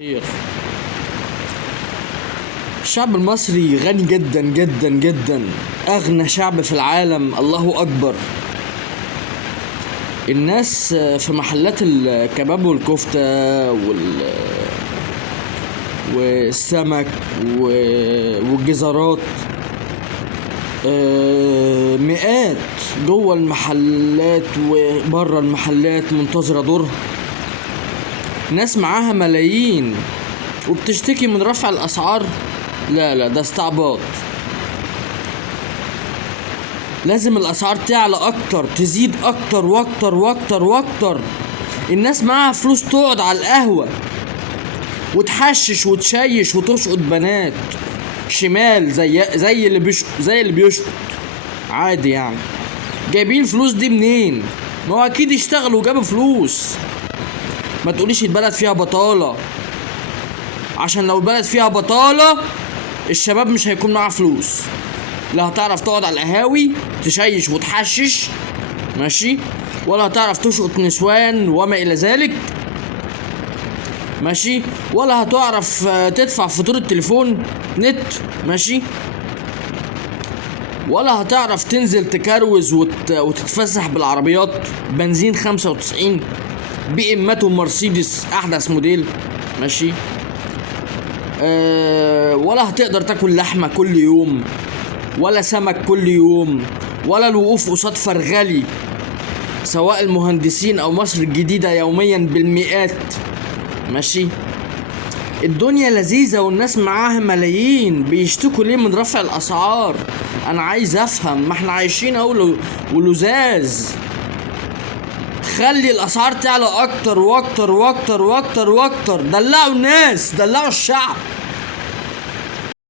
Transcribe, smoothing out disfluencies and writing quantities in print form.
خير. الشعب المصري غني جدا جدا جدا، اغنى شعب في العالم، الله اكبر. الناس في محلات الكباب والكفتة والسمك والجزارات، مئات جوه المحلات وبره المحلات منتظرة دورها. ناس معاها ملايين وبتشتكي من رفع الاسعار. لا ده استعباط. لازم الاسعار تعلى اكتر، تزيد اكتر واكتر واكتر واكتر. الناس معاها فلوس تقعد على القهوة وتحشش وتشيش وتشقط بنات شمال زي اللي بيشقط عادي يعني. جايبين الفلوس دي منين؟ ما هو اكيد اشتغلوا وجابوا فلوس. ما تقوليش البلد فيها بطالة، عشان لو البلد فيها بطالة الشباب مش هيكون معاه فلوس، لا هتعرف تقعد على القهاوي تشيش وتحشش ماشي، ولا هتعرف تشقط نسوان وما الى ذلك ماشي، ولا هتعرف تدفع فاتورة تليفون نت ماشي، ولا هتعرف تنزل تكروز وتتفسح بالعربيات بنزين 95 بي امات ومرسيدس احدث موديل ماشي. ولا هتقدر تاكل لحمة كل يوم، ولا سمك كل يوم، ولا الوقوف قصاد فرغلي سواء المهندسين او مصر الجديدة يوميا بالمئات ماشي. الدنيا لذيذة والناس معاها ملايين، بيشتكوا ليه من رفع الاسعار؟ انا عايز افهم، ما احنا عايشين اهو ولزاز. خلي الاسعار تعلى اكتر واكتر واكتر واكتر واكتر، دلعوا الناس، دلعوا الشعب.